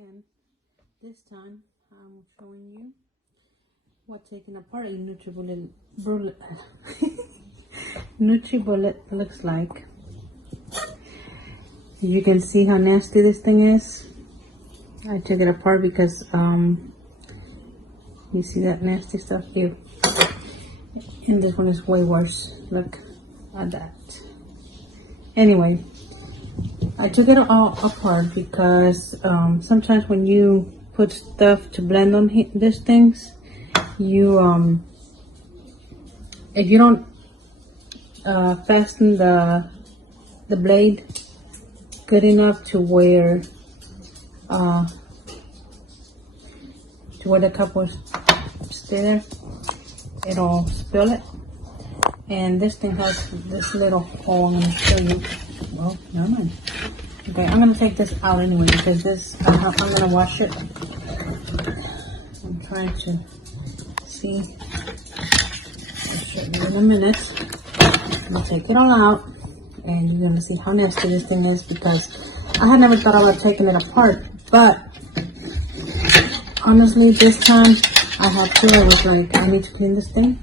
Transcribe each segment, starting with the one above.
again. This time I'm showing you what taking apart a Nutribullet looks like. You can see how nasty this thing is. I took it apart because you see that nasty stuff here, and this one is way worse. Look at that. Anyway, I took it all apart because sometimes when you put stuff to blend on these things, you if you don't fasten the blade good enough to where the cup will stay there, it'll spill it. And this thing has this little hole. I'm gonna show you. Well, never mind. Okay, I'm gonna take this out anyway because this I'm gonna wash it. I'm trying to see. I'll show you in a minute. I'm gonna take it all out, and you're gonna see how nasty this thing is because I had never thought about taking it apart, but honestly, this time I had to. I was like, I need to clean this thing.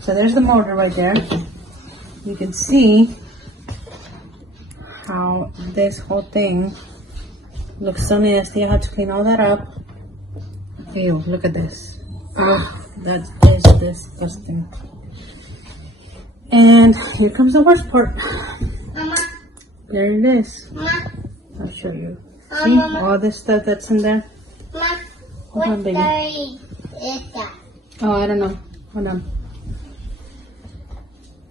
So there's the motor right there. You can see how this whole thing looks so nasty. I had to clean all that up. Ew, look at this. Oh, that is disgusting. And here comes the worst part. Mama. There it is. Mama. I'll show you. See all this stuff that's in there? Mama, Hold on, baby. is that? Oh, I don't know. Hold on.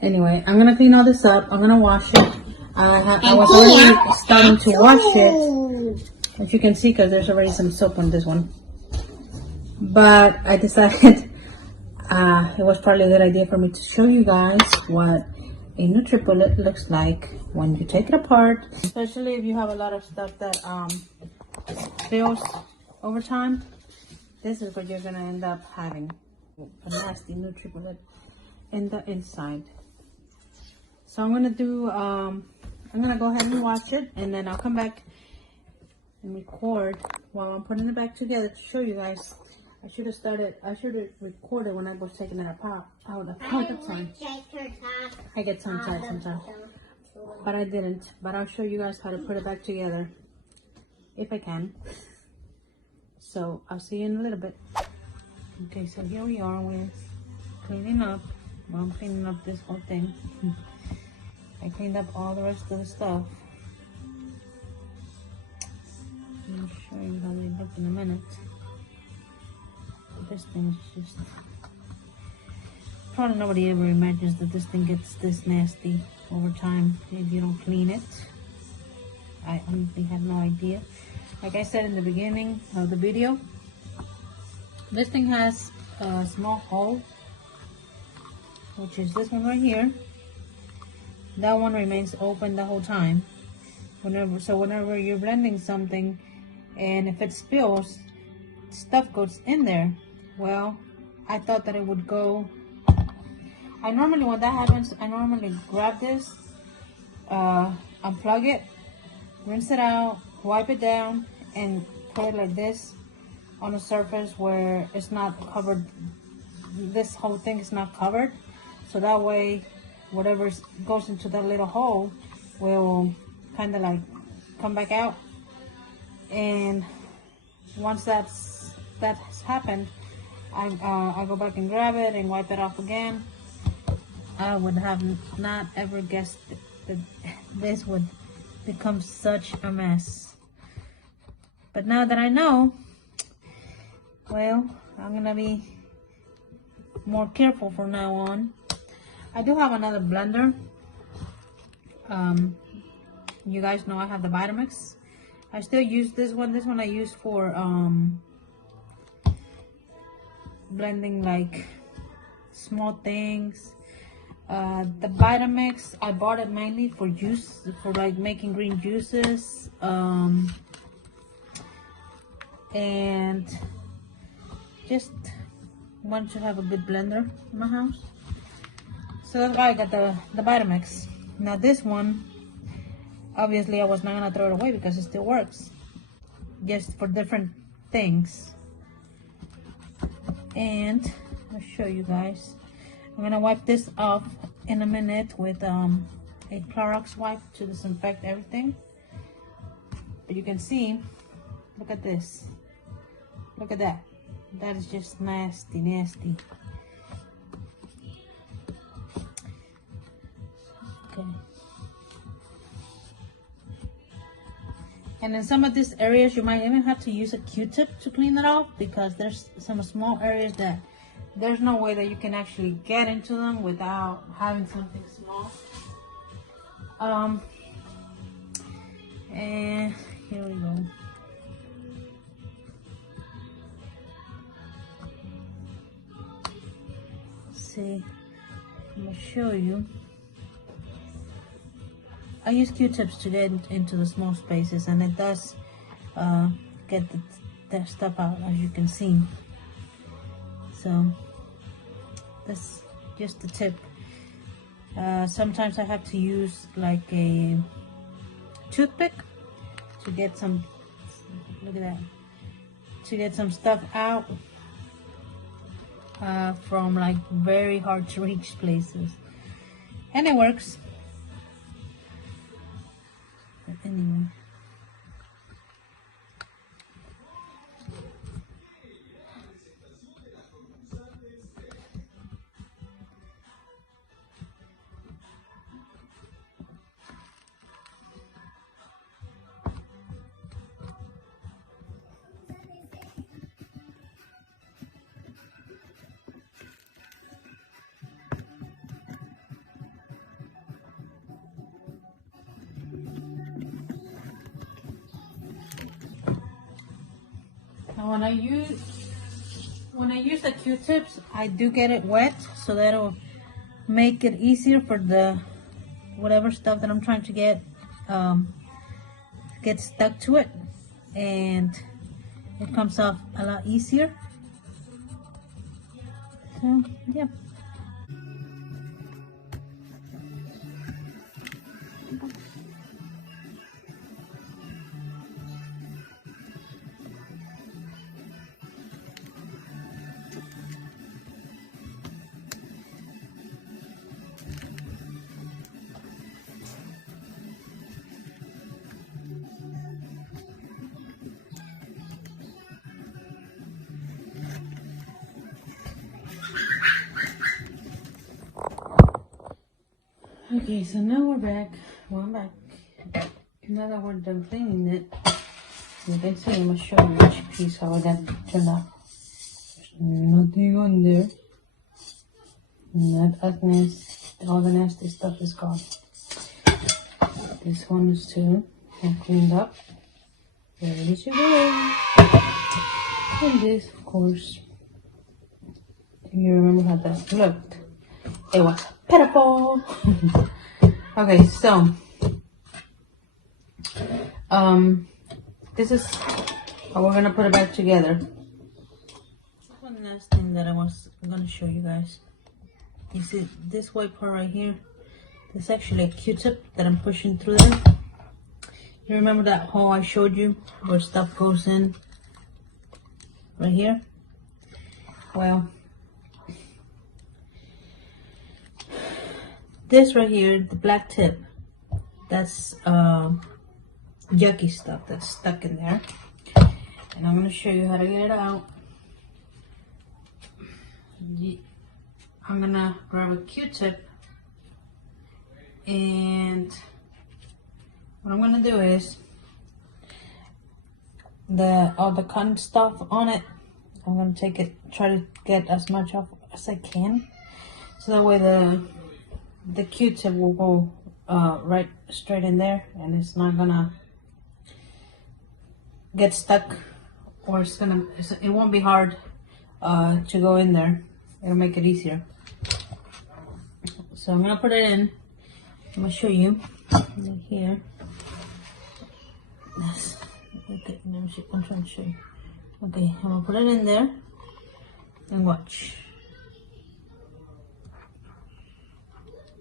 Anyway, I'm gonna clean all this up. I'm gonna wash it. I was already starting to wash it, as you can see, because there's already some soap on this one. But I decided it was probably a good idea for me to show you guys what a Nutribullet looks like when you take it apart, especially if you have a lot of stuff that spills over time. This is what you're gonna end up having, a nasty Nutribullet in the inside. So I'm gonna do I'm gonna go ahead and wash it, and then I'll come back and record while I'm putting it back together to show you guys. I should have recorded when I was taking it apart all the time. I get tongue-tied sometimes, but I didn't. But I'll show you guys how to put it back together if I can. So I'll see you in a little bit. Okay, so here we are with cleaning up. Well, I'm cleaning up this whole thing. I cleaned up all the rest of the stuff. I'll show you how they look in a minute. This thing is just... Probably nobody ever imagines that this thing gets this nasty over time if you don't clean it. I honestly had no idea. Like I said in the beginning of the video, this thing has a small hole, which is this one right here. That one remains open the whole time. Whenever you're blending something, and if it spills, stuff goes in there. Well, I thought that it would go. When that happens, I normally grab this, unplug it, rinse it out, wipe it down, and put it like this on a surface where it's not covered. This whole thing is not covered, so that way whatever goes into that little hole will kind of like come back out. And once that's happened, I go back and grab it and wipe it off again. I would have not ever guessed that this would become such a mess. But now that I know, well, I'm gonna be more careful from now on. I do have another blender. You guys know I have the Vitamix. I still use this one. This one I use for blending like small things. The Vitamix, I bought it mainly for like making green juices, and just wanted to have a good blender in my house. So that's why I got the Vitamix. Now this one, obviously I was not gonna throw it away because it still works. just for different things. And I'll show you guys. I'm gonna wipe this off in a minute with a Clorox wipe to disinfect everything. But you can see, look at this. Look at that. That is just nasty, nasty. Okay. And in some of these areas, you might even have to use a Q-tip to clean it off, because there's some small areas that there's no way that you can actually get into them without having something small. And here we go. See, I'm gonna show you. I use Q-tips to get into the small spaces, and it does get that stuff out, as you can see. So that's just the tip. Sometimes I have to use like a toothpick to get some, look at that, to get some stuff out from like very hard to reach places, and it works. But anyway, now when I use the Q-tips, I do get it wet, so that'll make it easier for the whatever stuff that I'm trying to get stuck to it, and it comes off a lot easier. So yeah. Okay, so now we're back. Well, I'm back. Now that we're done cleaning it, you can see, I'm going to show you each piece how that turned out. There's nothing on there. Not as nasty. All the nasty stuff is gone. This one is too. And cleaned up. Ready to go. And this, of course, you remember how that looked. It was pitiful. Okay, so this is how we're gonna put it back together. One last thing that I was gonna show you guys. You see this white part right here? There's actually a Q-tip that I'm pushing through there. You remember that hole I showed you where stuff goes in? Right here? Well, this right here, the black tip, that's yucky stuff that's stuck in there. And I'm going to show you how to get it out. I'm going to grab a Q-tip, and what I'm going to do is all the cotton stuff on it, I'm going to take it, try to get as much off as I can, so that way the Q-tip will go right straight in there, and it's not gonna get stuck, or it won't be hard to go in there. It'll make it easier. So I'm gonna put it in. I'm gonna show you right here. Yes. Okay, let me see. I'm trying to show you. Okay, I'm gonna put it in there and watch.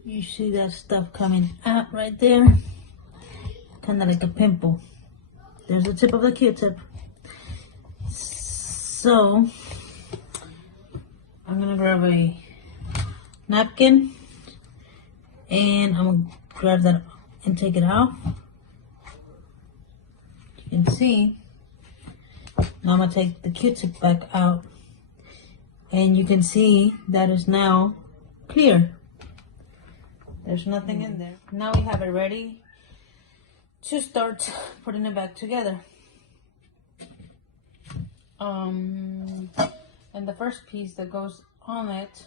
You see that stuff coming out right there? Kind of like a pimple. There's the tip of the Q-tip. So I'm gonna grab a napkin and I'm gonna grab that and take it out. You can see. Now I'm gonna take the Q-tip back out, and you can see that is now clear. There's nothing in there. Now we have it ready to start putting it back together. And the first piece that goes on it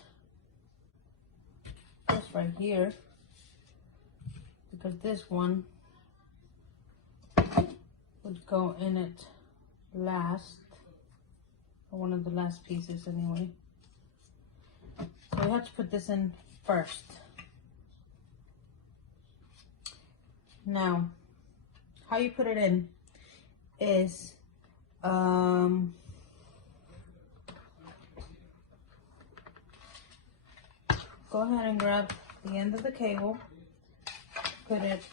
is right here, because this one would go in it last, or one of the last pieces anyway. So we have to put this in first. Now, how you put it in is go ahead and grab the end of the cable, put it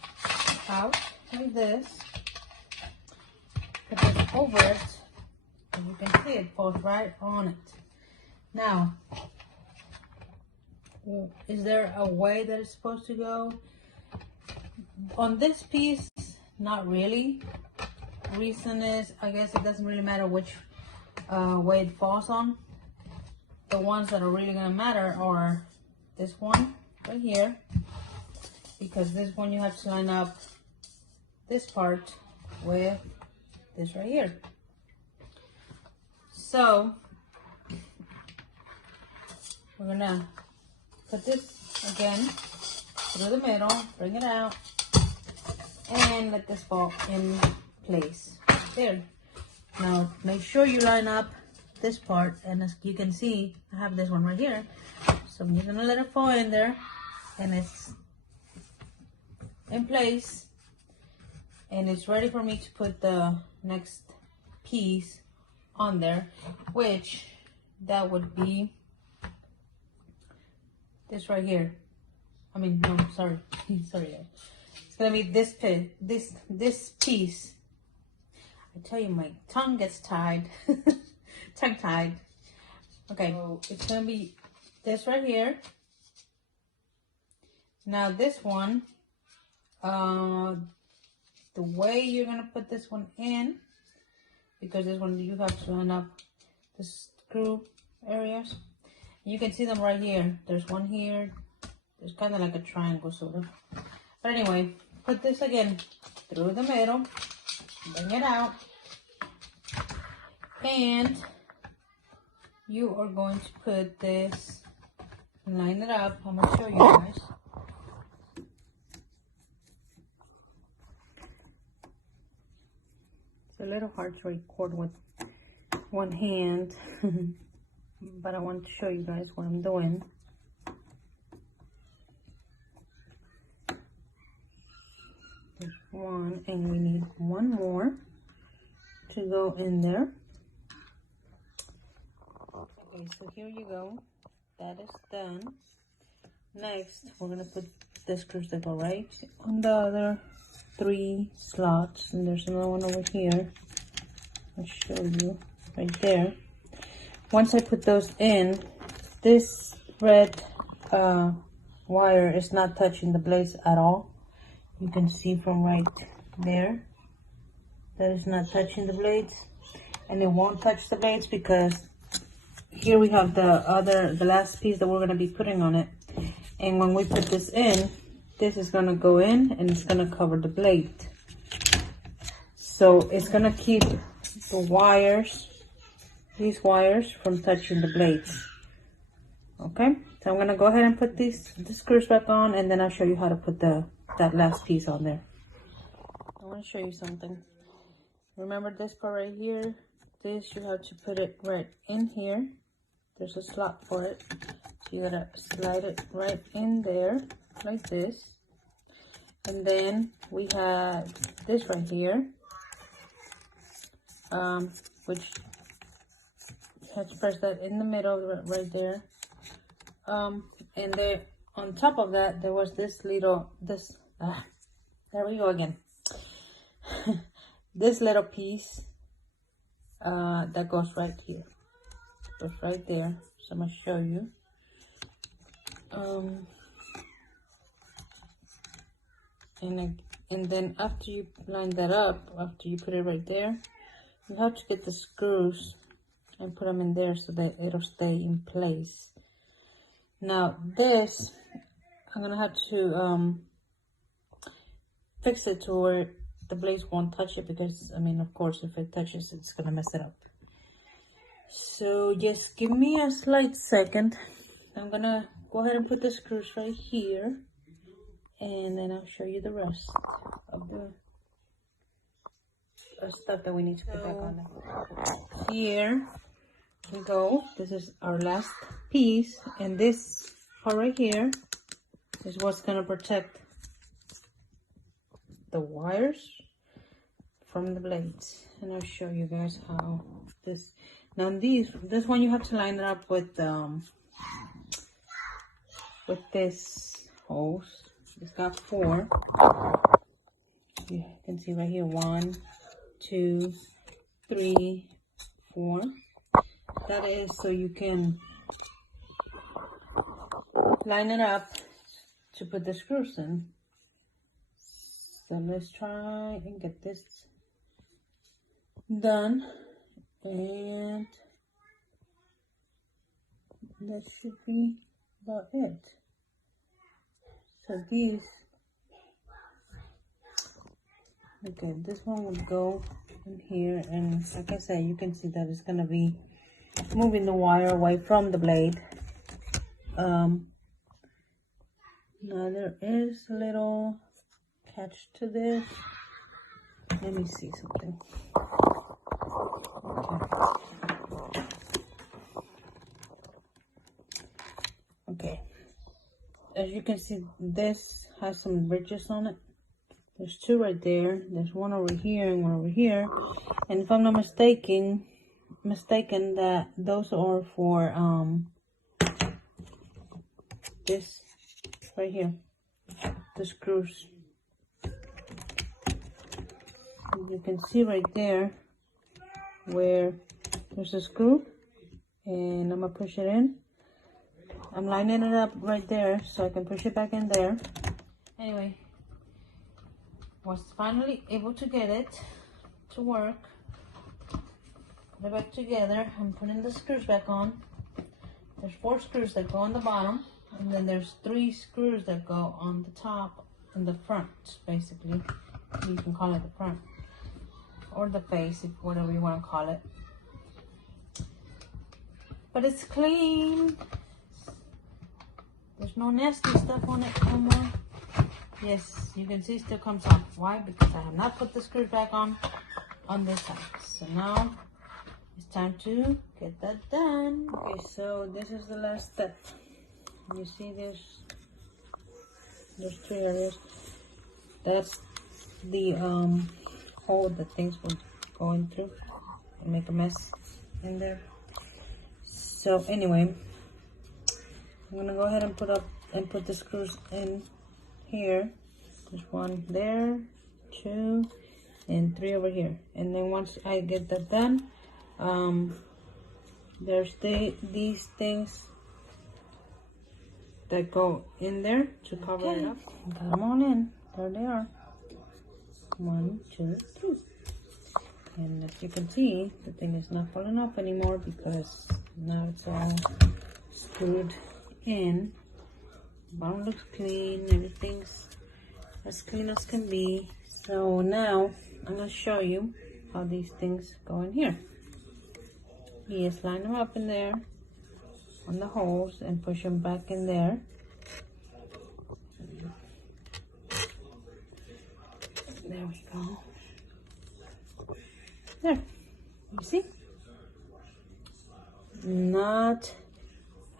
out like this, put it over it, and you can see it falls right on it. Now, is there a way that it's supposed to go? On this piece, not really. Reason is, I guess it doesn't really matter which way it falls on. The ones that are really gonna matter are this one right here, because this one you have to line up this part with this right here. So we're gonna put this again through the middle, bring it out, and let this fall in place there. Now make sure you line up this part, and as you can see, I have this one right here, so I'm just gonna let it fall in there, and it's in place, and it's ready for me to put the next piece on there, which that would be this right here. I mean, no, sorry, sorry. It's gonna be this piece. I tell you, my tongue gets tied, tongue-tied. Okay, so it's gonna be this right here. Now this one, the way you're gonna put this one in, because this one you have to line up the screw areas. You can see them right here. There's one here. There's kind of like a triangle sort of. But anyway, put this again through the middle, bring it out, and you are going to put this, line it up. I'm gonna show you guys. It's a little hard to record with one hand, but I want to show you guys what I'm doing. There's one, and we need one more to go in there. Okay, so here you go. That is done. Next, we're gonna put the screws that go right on the other 3 slots, and there's another one over here. I'll show you right there. Once I put those in, this red wire is not touching the blades at all. You can see from right there that is not touching the blades, and it won't touch the blades because here we have the last piece that we're going to be putting on it. And when we put this in, this is going to go in and it's going to cover the blade. So it's going to keep the wires, these wires, from touching the blades. Okay, so I'm going to go ahead and put the screws back on, and then I'll show you how to put that last piece on there. I want to show you something. Remember this part right here? This, you have to put it right in here. There's a slot for it. So you gotta slide it right in there, like this. And then we have this right here, which you have to press that in the middle right there. And there, on top of that, there was this little, there we go again. This little piece that goes right here. It goes right there. So I'm gonna show you. And then after you line that up, after you put it right there, you have to get the screws and put them in there so that it'll stay in place. Now this, I'm gonna have to fix it to where the blades won't touch it, because I mean, of course, if it touches, it's gonna mess it up. So just give me a slight second. I'm gonna go ahead and put the screws right here, and then I'll show you the rest of the stuff that we need to put back on there. Here we go. This is our last piece, and this part right here is what's gonna protect the wires from the blades. And I'll show you guys how this. Now this one you have to line it up with this hose. It's got 4. You can see right here, 1, 2, 3, 4. That is so you can line it up to put the screws in. So let's try and get this done, and that should be about it. So these, okay, this one will go in here, and like I said, you can see that it's gonna be moving the wire away from the blade. Now there is a little catch to this. Let me see something. Okay. As you can see, this has some ridges on it. There's 2 right there. There's one over here and one over here. And if I'm not mistaken, that those are for this right here, the screws. You can see right there where there's a screw, and I'm gonna push it in. I'm lining it up right there so I can push it back in there. Anyway, was finally able to get it to work. Put it back together. I'm putting the screws back on. There's 4 screws that go on the bottom, and then there's 3 screws that go on the top and the front, basically. You can call it the front or the face, if whatever you want to call it. But it's clean. There's no nasty stuff on it no more. Yes, you can see it still comes off. Why? Because I have not put the screws back on this side. So now it's time to get that done. Okay, so this is the last step. You see there's 3 areas. That's the hole that things will go into and make a mess in there. So anyway, I'm gonna go ahead and put the screws in here. There's 1 there, 2, and 3 over here. And then once I get that done, there's these things that go in there to cover it up. Got them all in. There they are. 1, 2, 3. And as you can see, the thing is not falling off anymore because now it's all screwed in. Bottom looks clean. Everything's as clean as can be. So now I'm going to show you how these things go in here. Yes, line them up in there on the holes and push them back in there. There we go. There, you see? Not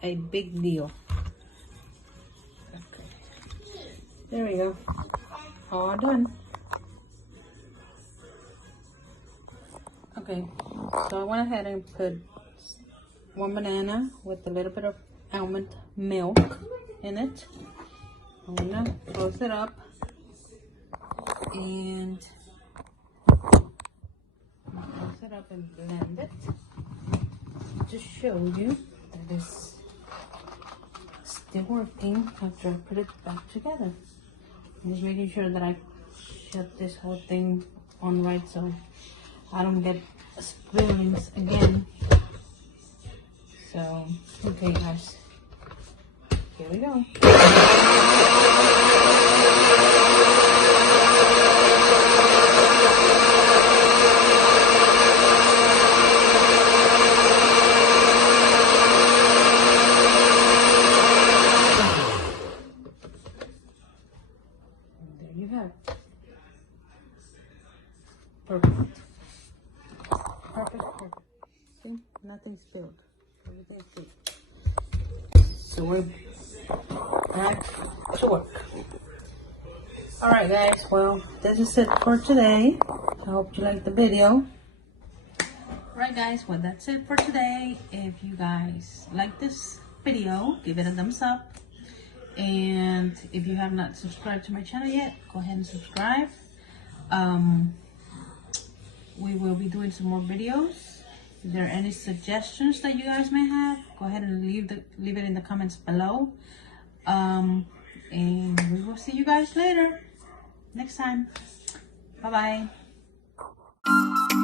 a big deal. Okay. There we go. All done. Okay, so I went ahead and put 1 banana with a little bit of almond milk in it. I'm gonna close it up and up and blend it to show you that it's still working after I put it back together. I'm just making sure that I shut this whole thing on right so I don't get spillings again. So, okay guys, here we go. And there you have it. Perfect. Perfect. See? Nothing spilled. Everything's good. So we're back to work. Alright guys, well, this is it for today. I hope you liked the video. Alright guys, well that's it for today. If you guys like this video, give it a thumbs up. And if you have not subscribed to my channel yet, go ahead and subscribe. We will be doing some more videos. If there are any suggestions that you guys may have, go ahead and leave it in the comments below. And we will see you guys later next time. Bye bye.